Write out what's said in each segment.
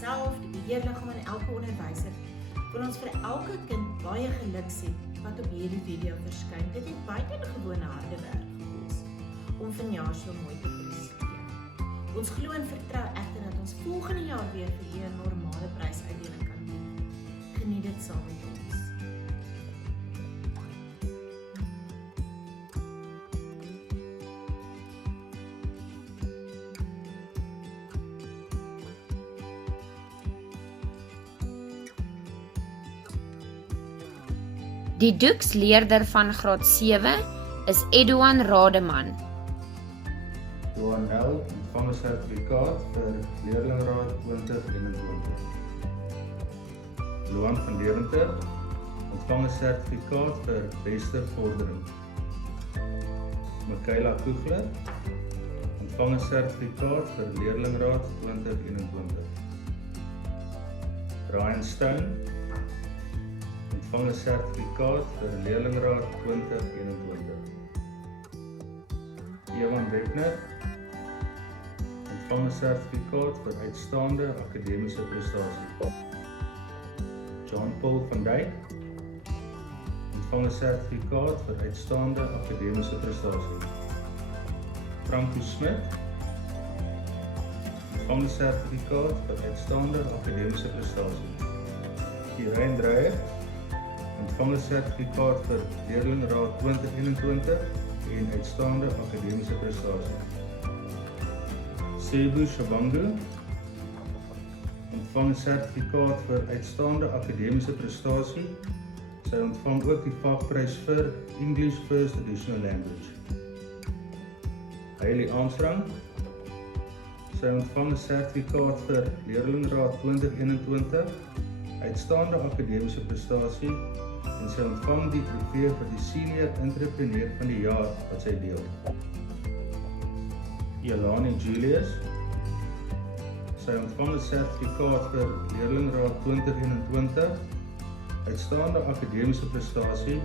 self, die beheerliggaam en elke onderwyser, wil ons vir elke kind baie geluk sê wat op hierdie video verskyn. Dit het buitengewone harde werk gekos om vanjaar so mooi te presteer. Ons glo en vertrou egter dat ons volgende jaar weer vir julle 'n normale prysuitdeling kan bied. Geniet dit saam met ons. Die doeksleerder van graad 7 is Edouan Rademan. Johan L. ontvang 'n sertifikaat vir leerlingraad 2021. Loan van Deventer ontvang 'n sertifikaat vir beste vordering. Michaela Koegler ontvang 'n sertifikaat vir leerlingraad 2021. Ryan Stone ontvang 'n sertifikaat vir leerlingraad 2021. Ewan Wegner ontvang 'n sertifikaat vir uitstaande akademiese prestasie. John Paul van Dijk ontvang 'n sertifikaat vir uitstaande akademiese prestasie. Franco Smit ontvang 'n sertifikaat vir uitstaande akademiese prestasie. Irene Dreyer ontvang 'n sertifikaat vir leerlingraad 2021 en uitstaande akademiese prestasie. Sebu Shabangu ontvang 'n sertifikaat vir uitstaande akademiese prestasie. Sy ontvang ook die vakprys vir English First Additional Language. Hailey Armstrong, sy ontvang 'n sertifikaat vir leerlingraad 2021 uitstaande akademiese prestasie en sy ontvang die trofee vir die senior entrepreneur van die jaar wat sy deel. Jelani Julius, sy ontvang 'n sertifikaat vir leerlingraad 2021 uitstaande akademiese prestasie.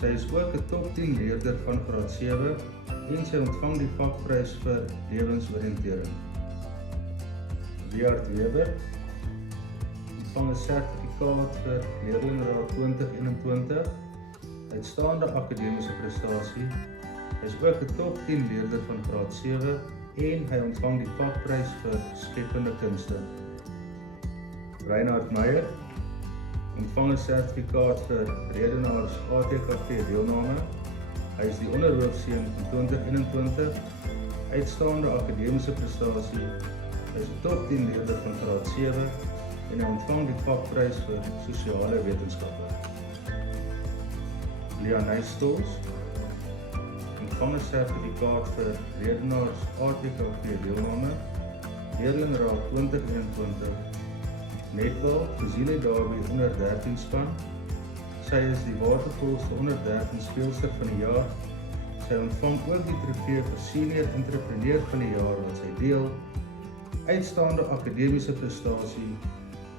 Sy is ook 'n top 10 leerder van graad 7 en sy ontvang die vakprys vir lewensoriëntering. Wiard Weber ontvang 'n sertifikaat vir leerlingraad 2021 uitstaande akademiese prestasie. Hy is ook 'n top 10 leerder van graad 7 en hy ontvang die vakprys vir skepende kunste. Reinhard Meyer ontvang 'n sertifikaat vir redenaars ATKV deelname. Hy is die onderhoofseun van 2021 uitstaande akademiese prestasie. Hy is 'n top 10 leerder van graad 7 en hy ontvang die vakprys vir sosiale wetenskappe. Leanne Stols ontvang 'n sertifikaat vir redenaars ATKV deelname, leerlingraad 2021. Netbal Fazile Derby onder 13 span. Sy is die watervolste onder 13 speelster van die jaar. Sy ontvang ook die trofee vir senior entrepreneur van die jaar wat sy deel. Uitstaande akademiese prestasie.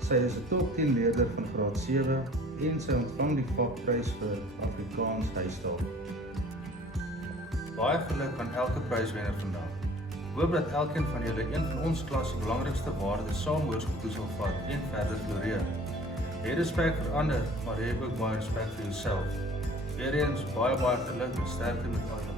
Sy is 'n top 10 leerder van graad 7 en sy ontvang die vakprys vir Afrikaans huistaal. Baie geluk aan elke pryswenner vandag. Hoop dat elkeen van julle een van ons klas se belangrikste waardes saam hoërskool sal vat en verder floreer. Hê respek vir ander, maar hê ook baie respek vir jouself. Weer eens baie geluk en sterkte met alles.